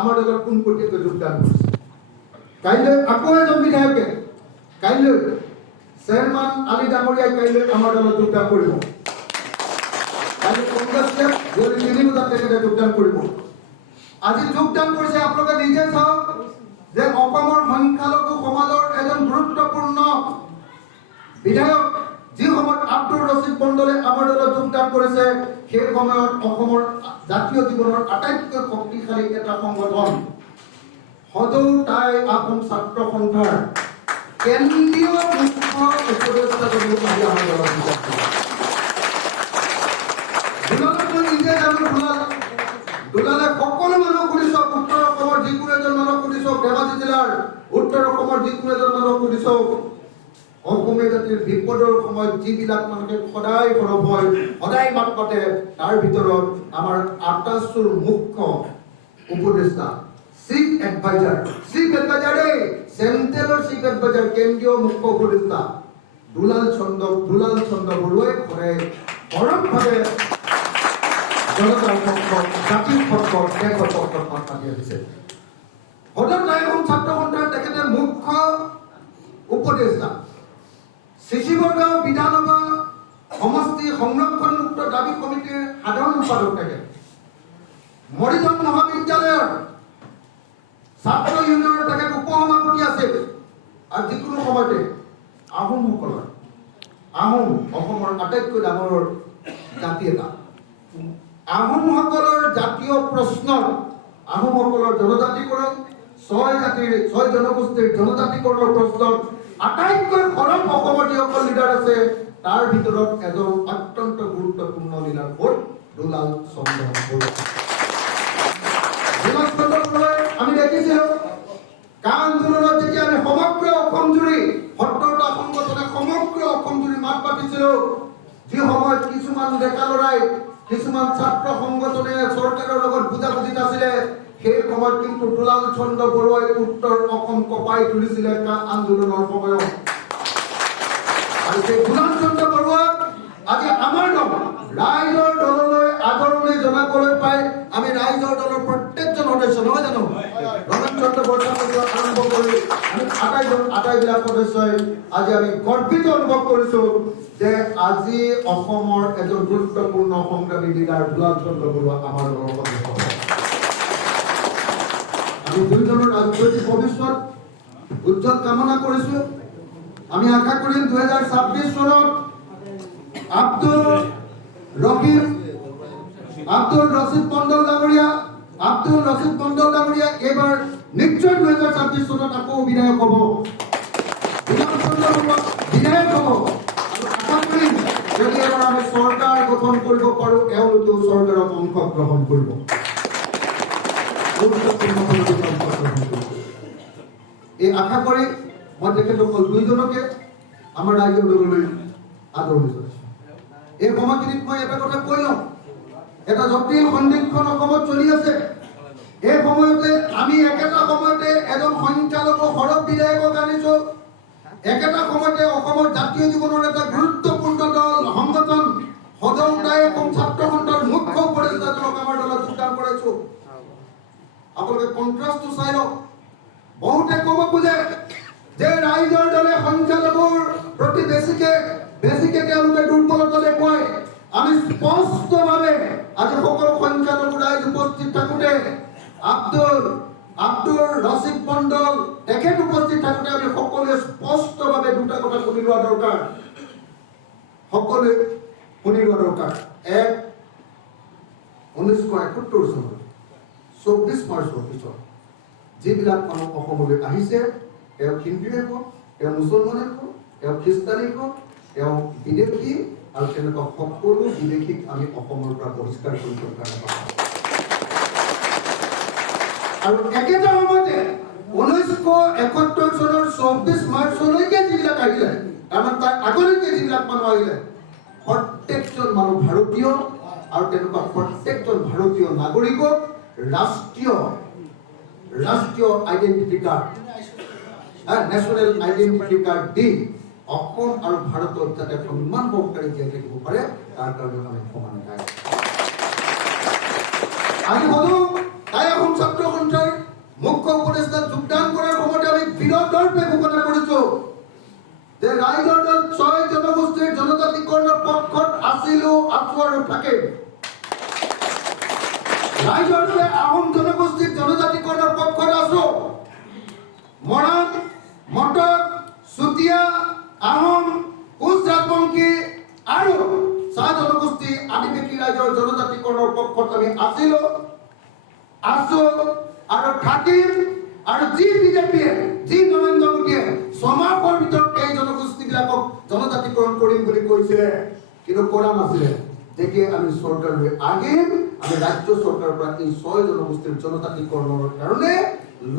আমাৰ দলত পোনপটীয়াকৈ যোগদান কৰিছে। কাইলৈ আকৌ এজন বিধায়কে কাইলৈ চেয়াৰমান আলী ডাঙৰীয়াই কাইলৈ আমাৰ দলত যোগদান কৰিব। কাইলৈ কংগ্ৰেছে যদি 3 বজাত তেখেতে যোগদান কৰিব। আজি যোগদান কৰিছে, আপোনালোকে নিজে চাওক যে অসমৰ সংখ্যালঘু সমাজৰ এজন গুৰুত্বপূৰ্ণ বিধায়ক যি সময়ত আব্দুল ৰছিদ মণ্ডলে আমাৰ দলত যোগদান কৰিছে, সেই সময়ত অসমৰ জাতীয় জীৱনৰ আটাইতকৈ শক্তিশালী এটা সংগঠন সদৌ তাই আহোম ছাত্ৰ সন্থাৰ কেন্দ্ৰীয় মুখ্য উপদেষ্টাজনেও আজি আমাৰ দলত যোগদান কৰিছে। নিজে জানো দুলালে সকলো মানুহ সুধিছ, উত্তৰ অসমৰ যিকোনো এজন মানুহ সুধিছ, ধেমাজি জিলাৰ উত্তৰ অসমৰ যিকোনো এজন মানুহ সুধিছ, অসমীয়া জাতিৰ বিপদৰ সময়ত যিবিলাক মানুহে সদায় সৰব হয়, সদায় মাত পাতে, তাৰ ভিতৰত আমাৰ আটাছুৰ মুখ্য উপদেষ্টা চিফ এডভাইজাৰ চেন্ট্ৰেলৰ চিফ এডভাইজাৰ কেন্দ্ৰীয় মুখ্য উপদেষ্টা দুলাল চন্দ্ৰ বৰুৱাই সদায় সৰবভাৱে জনতাৰ পক্ষত, জাতিৰ পক্ষত, দেশৰ পক্ষত মাত মাতি আহিছে। সদৌ তাই আহোম ছাত্ৰ সন্থাৰ তেখেতে মুখ্য উপদেষ্টা, শিশিবৰগাঁও বিধানসভা সমষ্টি সংৰক্ষণ মুক্ত দাবী সমিতিৰ সাধাৰণ সম্পাদক থাকে, মৰিধন মহাবিদ্যালয়ৰ ছাত্ৰ ইউনিয়নৰ তেখেত উপসভাপতি আছিল। আৰু যিকোনো সময়তে আহোমসকলৰ অসমৰ আটাইতকৈ ডাঙৰ জাতি এটা, আহোমসকলৰ জাতীয় প্ৰশ্ন, আহোমসকলৰ জনজাতিকৰণ, 6 জনগোষ্ঠীৰ জনজাতিকৰণৰ প্ৰশ্নত আটাইতকৈ সৰব অসমৰ যিসকল লিডাৰ আছে, তাৰ ভিতৰত এজন অত্যন্ত গুৰুত্বপূৰ্ণ লিডাৰ হ'ল দুলাল চন্দ্ৰ বৰুৱা। আমি দেখিছিলো কা আন্দোলনত যেতিয়া আমি সমগ্ৰ অসম জুৰি 70টা সংগঠনে সমগ্ৰ অসম জুৰি মাত পাতিছিলো, যি সময়ত কিছুমান ডেকা লৰাই, কিছুমান ছাত্ৰ সংগঠনে চৰকাৰৰ লগত বুজাবুজিত আছিলে, সেই সময়ত কিন্তু দুলাল চন্দ্ৰ বৰুৱাই উত্তৰ অসম কপাই তুলিছিলে কা আন্দোলনৰ সময়ত। আৰু সেই দুলাল চন্দ্ৰ বৰুৱাক আজি আমাৰ দল ৰাইজৰ দললৈ আদৰণি জনাবলৈ পাই আমি ৰাইজৰ দলৰ প্ৰত্যেকজন সদস্য, নহয় জানো, ৰমেন চন্দ্ৰ বৰুৱাক আৰম্ভ কৰি আমি আটাইবিলাক সদস্যই আজি আমি গৰ্বিত অনুভৱ কৰিছো যে আজি অসমৰ এজন গুৰুত্বপূৰ্ণ সংগ্ৰামী লিডাৰ দুলাল চন্দ্ৰ বৰুৱা আমাৰ দলৰ সদস্য। আমি দুইজনৰ ৰাজনৈতিক ভৱিষ্যত উজ্জ্বল কামনা কৰিছো। আমি আশা কৰিম 2026 চনত আব্দুল ৰছিদ মণ্ডল ডাঙৰীয়া এইবাৰ নিশ্চয় 2026 চনত আকৌ বিধায়ক হ'ব, বিধায়ক হ'ব। আশা কৰিম যদি এবাৰ আমি চৰকাৰ গঠন কৰিব পাৰো, এওঁলোকেও চৰকাৰত অংশগ্ৰহণ কৰিব। এই আশা কৰি মই তেখেতসকল দুইজনকে আমাৰ ৰাইজৰ দললৈ আদৰণি জনাইছো। এই সময়খিনিত মই এটা কথা কৈ লওঁ, এটা জটিল সন্দিক্ষণ অসমত চলি আছে। এই সময়তে আমি একেটা সময়তে এজন সংখ্যালঘু সৰব বিধায়কক আনিছো, একেটা সময়তে অসমৰ জাতীয় জীৱনৰ এটা গুৰুত্বপূৰ্ণ দল সংগঠন সদৌ তাই আহোম ছাত্ৰ সন্থাৰ মুখ্য উপদেষ্টাজনক আমাৰ দলত যোগদান কৰাইছো। আপোনালোকে কন্ট্ৰাষ্টটো চাই লওক। বহুতে ক'ব খোজে যে ৰাইজৰ দলে সংখ্যালঘুৰ প্ৰতি বেছিকে তেওঁলোকে দুৰ্বলতা দেখুৱায়। আমি স্পষ্টভাৱে আজি সকলো সংখ্যালঘু ৰাইজ উপস্থিত থাকোঁতে আব্দুল ৰছিদ মণ্ডল তেখেত উপস্থিত থাকোঁতে আমি সকলোৱে স্পষ্টভাৱে দুটা কথা শুনি লোৱা দৰকাৰ। সকলোৱে শুনি লোৱা দৰকাৰ। 1971 চনত 24 মাৰ্চৰ পিছত যিবিলাক মানুহ অসমলৈ আহিছে, তেওঁ হিন্দুৱে হওক, তেওঁ মুছলমানে হওক, তেওঁ খ্ৰীষ্টানেই হওক, তেওঁ বিদেশী, আৰু তেনেকুৱা সকলো বিদেশীক আমি অসমৰ পৰা বহিষ্কাৰ কৰিবৰ কাৰণে পাওঁ। আৰু একেটা সময়তে 1971 চনৰ 24 মাৰ্চলৈকে যিবিলাক আহিলে, তাৰমানে তাৰ আগলৈকে যিবিলাক মানুহ আহিলে, প্ৰত্যেকজন মানুহ ভাৰতীয়, আৰু তেনেকুৱা প্ৰত্যেকজন ভাৰতীয় নাগৰিকক ৰাষ্ট্ৰীয় identity card, national identity card দি অসম আৰু ভাৰতত যাতে সন্মান সহকাৰে জীয়াই থাকিব পাৰে, তাৰ কাৰণে আমি সমান গাই। আজি হলো তাই আহোম ছাত্ৰ সন্থাৰ ৰাইজৰ দৰে আহোম জনগোষ্ঠীৰ জনজাতিকৰণৰ পক্ষত আছো। মৰাণ, মটক, চুতীয়া, আহোম, কোচ ৰাজবংশী আৰু চাহ জনগোষ্ঠী আদিবাসী ৰাইজৰ জনজাতিকৰণৰ পক্ষত আমি আছো আৰু থাকিম। আৰু যি বিজেপিয়ে, যি নৰেন্দ্ৰ মোদীয়ে ছমাহৰ ভিতৰত এই জনগোষ্ঠীবিলাকক জনজাতিকৰণ কৰিম বুলি কৈছিলে, কিন্তু কৰা নাছিলে। যেতিয়া আমি চৰকাৰলৈ আহিম, আমি ৰাজ্য চৰকাৰৰ পৰা এই 6 জনগোষ্ঠীৰ জনজাতিকৰণৰ কাৰণে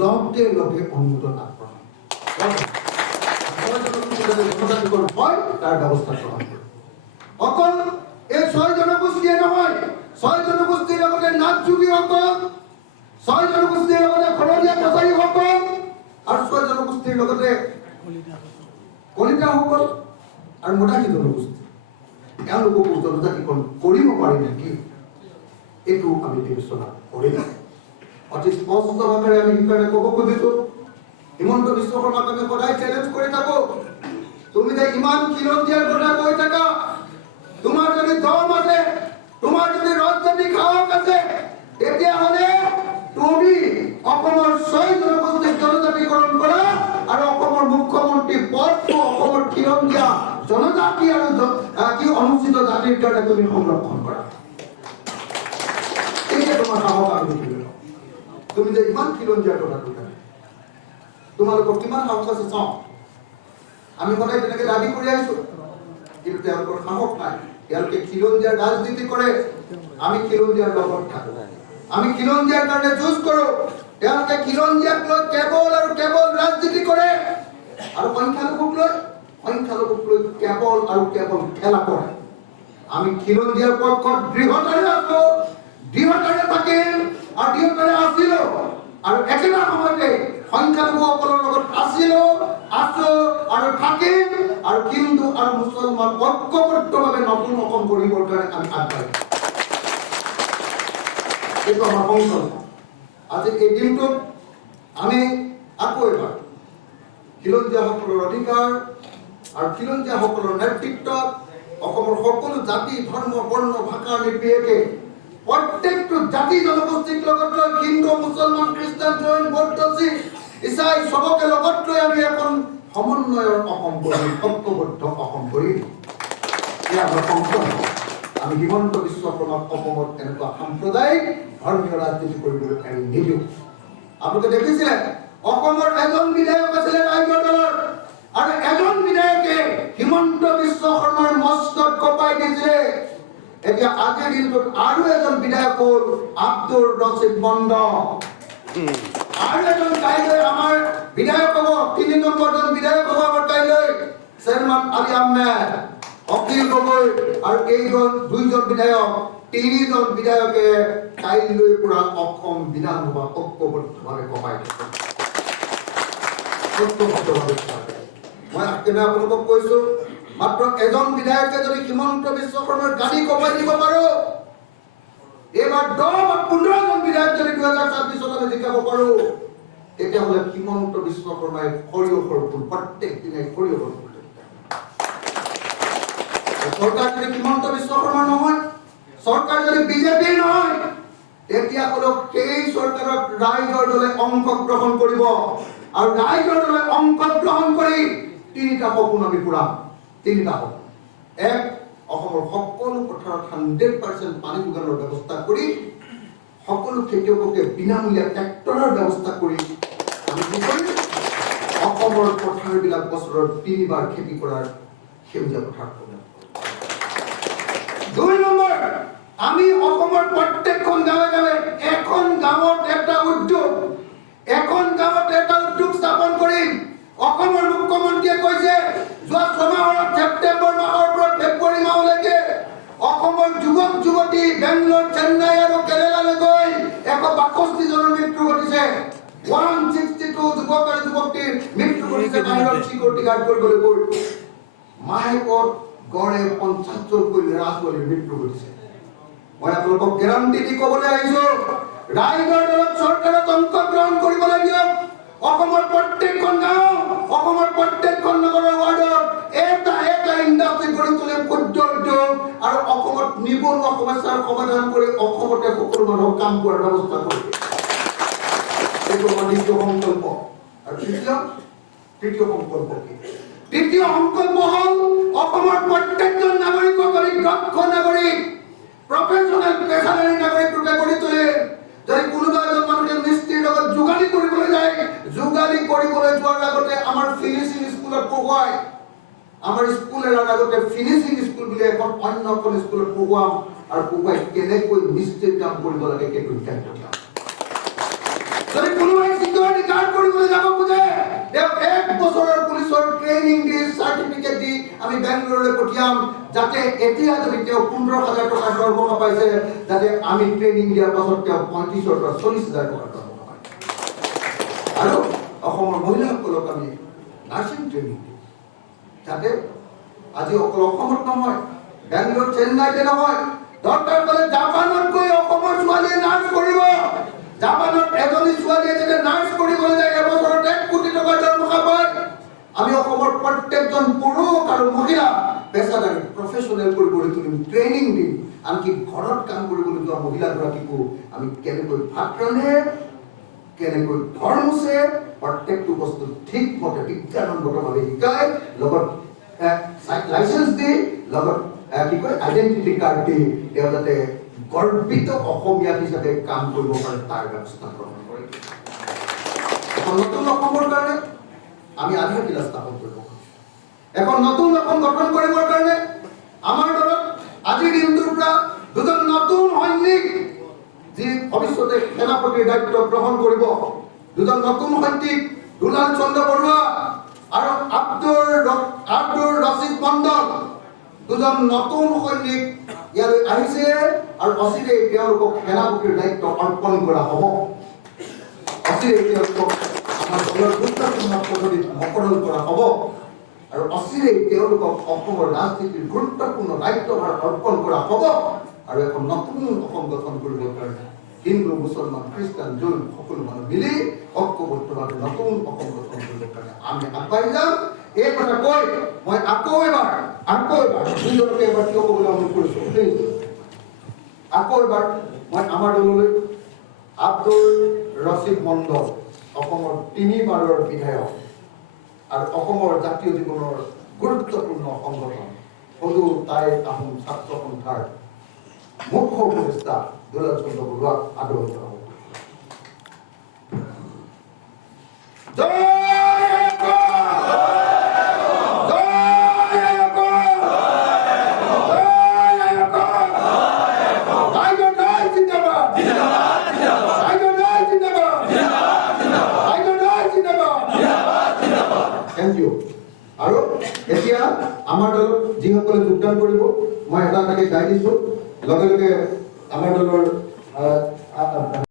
লগে লগে অনুমোদন আগবঢ়াম। 6 জনগোষ্ঠীৰ জনজাতিকৰণ হয় তাৰ ব্যৱস্থা গ্ৰহণ কৰিম। অকল এই 6 জনগোষ্ঠীয়ে নহয়, 6 জনগোষ্ঠীৰ লগতে নাথযোগীসকল, 6 জনগোষ্ঠীৰ লগতে খৰলীয়া কছাৰীসকল আৰু 6 জনগোষ্ঠীৰ লগতে কলিতাসকল আৰু মদাহী জনগোষ্ঠী, তেওঁলোককো জনজাতিকৰণ কৰিব পাৰি নেকি, এইটো আমি বিবেচনা কৰিম। অতি স্পষ্ট ভাৱেৰে আমি সেইকাৰণে ক'ব খুজিছো, হিমন্ত বিশ্ব শৰ্মাক আমি সদায় চেলেঞ্জ কৰি থাকো, তুমি যে ইমান খিলঞ্জীয়াৰ কথা কৈ থাকা, তোমাৰ যদি দম আছে, তোমাৰ যদি ৰাজনৈতিক সাহস আছে, তেতিয়াহ'লে তুমি অসমৰ 6 জনগোষ্ঠীক জনজাতিকৰণ কৰা আৰু অসমৰ মুখ্যমন্ত্ৰী পদটো অসমৰ খিলঞ্জীয়া জনজাতি আৰু কি অনুসূচিত জাতিৰ কাৰণে তুমি সংৰক্ষণ কৰা। এতিয়া তোমাৰ সাহস আমি দেখিলো, তুমি যে ইমান খিলঞ্জীয়াৰ কথা কৈ থাকা, তোমালোকৰ কিমান সাহস আছে চাওঁ। আমি সদায় তেনেকে দাবী কৰি আহিছো, কিন্তু তেওঁলোকৰ সাহস নাই। তেওঁলোকে খিলঞ্জীয়াৰ ৰাজনীতি কৰে, আমি খিলঞ্জীয়াৰ লগত থাকো, আমি খিলঞ্জীয়াৰ কাৰণে যুঁজ কৰো। তেওঁলোকে খিলঞ্জীয়াক লৈ কেৱল আৰু কেৱল ৰাজনীতি কৰে আৰু সংখ্যালঘুক লৈ কেৱল আৰু কেৱল খেলা কৰে। আমি খিলঞ্জীয়াৰ পক্ষত দৃঢ়তাৰে আছো, দৃঢ়তাৰে থাকিম আৰু দৃঢ়তাৰে আছিলো আৰু একেটা সময়তে সংখ্যালঘুসকলৰ লগত আছো আৰু থাকিম আৰু হিন্দু আৰু মুছলমান ঐক্যবদ্ধভাৱে নতুন অসম গঢ়িবৰ কাৰণে আমি আগবাঢ়িম। এইটো আমাৰ সংকল্প। আজি এই দিনটোত আমি আকৌ এবাৰ খিলঞ্জীয়াসকলৰ অধিকাৰ আৰু খিলঞ্জীয়াসকলৰ নেতৃত্বত অসমৰ সকলো জাতি, ধৰ্ম, বৰ্ণ, ভাষা নিৰ্বিশেষে প্ৰত্যেকটো জাতি জনগোষ্ঠীক লগত লৈ হিন্দু, মুছলমান, খ্ৰীষ্টান, জৈন, বৌদ্ধ, শিখ, ইছাই সবকে লগত লৈ আমি এখন সমন্বয়ৰ অসম গঢ়িম, ঐক্যবদ্ধ অসম গঢ়িম। এয়া আমাৰ সংকল্প। আমি হিমন্ত বিশ্ব শৰ্মাক অসমত এনেকুৱা সাম্প্ৰদায়িক ধৰ্মীয় ৰাজনীতি কৰিবলৈ এৰি নিদিওঁ। আপোনালোকে দেখিছিলে অসমৰ এজন বিধায়ক আছিলে ৰাইজৰ দলৰ আৰু এজন বিধায়কে হিমন্ত বিশ্ব শৰ্মাৰ মস্তক কপাই দিছিলে। এতিয়া আজিৰ দিনটোত আৰু এজন বিধায়ক হ'ল আব্দুৰ ৰছিদ মণ্ড, আৰু এজন কাইলৈ আমাৰ বিধায়ক হ'ব, 3 নম্বৰজন বিধায়ক হ'ব আমাৰ কাইলৈ চেয়াৰমান আলী আহমেদ, অখিল গগৈ আৰু এইজন 2জন বিধায়ক, 3জন বিধায়কে কাইলৈ পৰা অসম বিধানসভা ঐক্যবদ্ধভাৱে কমাই দিছে। মই আগদিনা আপোনালোকক কৈছো, মাত্ৰ এজন বিধায়কে যদি হিমন্ত বিশ্ব শৰ্মাৰ গাড়ী কমাই দিব পাৰো, এইবাৰ 10 বা 15জন বিধায়ক যদি 2024 আমি জিকাব পাৰো, তেতিয়াহ'লে হিমন্ত বিশ্ব শৰ্মাই সৰিয়হৰ ফুল প্ৰত্যেক দিনাই সৰিয়হৰ ফুল। চৰকাৰ যদি হিমন্ত বিশ্ব শৰ্মা নহয়, চৰকাৰ যদি বিজেপি নহয়, তেতিয়াহ'লে সেই চৰকাৰত ৰাইজৰ দলে অংশগ্ৰহণ কৰিব আৰু ৰাইজৰ দলে অংশগ্ৰহণ কৰি 3টা সপোন আমি পূৰাম। 3টা সপোন। 1, অসমৰ সকলো পথাৰত 100% পানী যোগানৰ ব্যৱস্থা কৰি সকলো খেতিয়ককে বিনামূলীয়া ট্ৰেক্টৰৰ ব্যৱস্থা কৰি আমি কি কৰিম, অসমৰ পথাৰবিলাক বছৰত 3বাৰ খেতি কৰাৰ সেউজীয়া পথাৰ কৰিম। 2 নম্বৰ, আমি অসমৰ প্ৰত্যেকখন গাঁৱে গাঁৱে এখন গাঁৱত এটা উদ্যোগ স্থাপন কৰিম। অসমৰ মুখ্যমন্ত্ৰীয়ে কৈছে যোৱা 6 মাহৰ ছেপ্টেম্বৰ মাহৰ পৰা ফেব্ৰুৱাৰী মাহলৈকে অসমৰ যুৱক যুৱতী বেংগলোৰ, চেন্নাই আৰু কেৰালালৈ গৈ 162 জনৰ মৃত্যু ঘটিছে। 162 যুৱক আৰু যুৱতীৰ মৃত্যু ঘটিছে বাহিৰত চিকিউৰিটি গাৰ্ড কৰিবলৈ গৈ। মাহেকত গড়ে 50 জনকৈ ল'ৰা ছোৱালীৰ মৃত্যু ঘটিছে। মই আপোনালোকক গেৰাণ্টি দি ক'বলৈ আহিছো, ৰাইজৰ দলত চৰকাৰত অংশগ্ৰহণ কৰিবলৈ দিয়ক। অসমৰ প্ৰত্যেকখন গাঁও, অসমৰ প্ৰত্যেকখন নগৰৰ ৱাৰ্ডত এটা ইণ্ডাষ্ট্ৰী গঢ়ি তুলিম, ক্ষুদ্ৰ উদ্যোগ আৰু অসমত নিবনুৱা সমস্যাৰ সমাধান কৰি অসমতে সকলো মানুহক কাম কৰাৰ ব্যৱস্থা কৰিম। এইটো আমাৰ দ্বিতীয় সংকল্প। আৰু তৃতীয় সংকল্প কি? তৃতীয় সংকল্প হ'ল অসমৰ প্ৰত্যেকজন নাগৰিকক দক্ষ নাগৰিক, প্ৰফেচনেল পেছাদাৰী নাগৰিক ৰূপে গঢ়ি তুলিম। যদি কোনোবা এজন মানুহে মিস্ত্ৰীৰ লগত যোগালী কৰিবলৈ যায়, যোগালী কৰিবলৈ যোৱাৰ আগতে আমাৰ ফিনিচিং স্কুলত পঢ়ুৱাই, আমাৰ স্কুলৰ আগতে ফিনিচিং স্কুল বুলি এখন অন্য এখন স্কুলত পঢ়ুৱাম আৰু পঢ়ুৱাই কেনেকৈ মিস্ত্ৰীৰ কাম কৰিব লাগে সেইটো শিকাই পঠিয়াম। যদি কোনোবাই চিকিউৰিটি গাৰ্ড কৰিবলৈ যাব খোজে, তেওঁ 1 বছৰৰ পুলিচৰ ট্ৰেইনিং দি চাৰ্টিফিকেট দি আমি বেংগলোৰলৈ পঠিয়াম, যাতে এতিয়া যদি তেওঁ 15,000 টকা দৰমহা পাইছে, যাতে আমি ট্ৰেইনিং দিয়াৰ পাছত তেওঁ 35,000 পৰা 40,000 টকা দৰমহা পায়। আৰু অসমৰ মহিলাসকলক আমি নাৰ্ছিং ট্ৰেইনিং দিম, যাতে আজি অকল অসমত নহয়, বেংগলোৰ চেন্নাইতে নহয়, দৰকাৰ হ'লে জাপানত গৈ অসমৰ ছোৱালীয়ে নাৰ্ছ কৰিব। জাপানত এজনী ছোৱালীয়ে যেতিয়া নাৰ্ছ কৰিবলৈ যায়, এবছৰত 1 কোটি টকা দৰমহা পায়। আমি অসমৰ প্ৰত্যেকজন পুৰুষ আৰু মহিলা পেছাদাৰী প্ৰফেচনেল কৰি গঢ়ি তুলিম, ট্ৰেইনিং দিম। আনকি ঘৰত কাম কৰিবলৈ যোৱা মহিলাগৰাকীকো আমি কেনেকৈ ভাত ৰান্ধে, কেনেকৈ ঘৰ মুচে, প্ৰত্যেকটো বস্তু ঠিকমতে বিজ্ঞানসন্মতভাৱে শিকাই, লগত লাইচেন্স দি, লগত আইডেন্টিটি কাৰ্ড দি তেওঁ যাতে গৰ্বিত অসমীয়া হিচাপে কাম কৰিব পাৰে তাৰ ব্যৱস্থা গ্ৰহণ কৰে। এখন নতুন অসমৰ কাৰণে আমি আধাৰশিলা স্থাপন কৰিব খুজিছোঁ। এখন নতুন অসম গঠন কৰিবৰ কাৰণে আমাৰ দলত আজিৰ দিনটোৰ পৰা 2জন নতুন সৈনিক, যি ভৱিষ্যতে সেনাপতিৰ দায়িত্ব গ্ৰহণ কৰিব, 2জন নতুন সৈনিক, দুলাল চন্দ্ৰ বৰুৱা আৰু আব্দুৰ ৰছিদ মণ্ডল, 2জন নতুন সৈনিক ইয়ালৈ আহিছে আৰু অচিৰেই তেওঁলোকক সেনাপতিৰ দায়িত্ব অৰ্পণ কৰা হ'ব। অচিৰেই তেওঁলোকক আমাৰ দলৰ গুৰুত্বপূৰ্ণ পদবীত মকৰল কৰা হ'ব আৰু অচিৰেই তেওঁলোকক অসমৰ ৰাজনীতিৰ গুৰুত্বপূৰ্ণ দায়িত্বভাৰ অৰ্পণ কৰা হ'ব। আৰু এখন নতুন অসম গঠন কৰিবৰ কাৰণে হিন্দু, মুছলমান, খ্ৰীষ্টান, জৈন সকলো মানুহ মিলি ঐক্যবদ্ধভাৱে নতুন অসম গঠন কৰিবৰ কাৰণে আমি আগবাঢ়ি যাম। এই কথা কৈ মই আকৌ এবাৰ দুজনকে এবাৰ কিয় ক'বলৈ অনুৰোধ কৰিছোঁ, আকৌ এবাৰ মই আমাৰ দললৈ আব্দুৰ ৰছিদ মণ্ডল, অসমৰ 3বাৰৰ বিধায়ক আৰু অসমৰ জাতীয় জীৱনৰ গুৰুত্বপূৰ্ণ সংগঠন সদু টাই আহোম ছাত্ৰ সন্থাৰ মুখ্য উপদেষ্টা দুলাল চন্দ্ৰ বৰুৱাক আদৰণি জনাব। আৰু এতিয়া আমাৰ দলত যিসকলে যোগদান কৰিব, মই এটা গাই দিছোঁ, লগে লগে আমাৰ দলৰ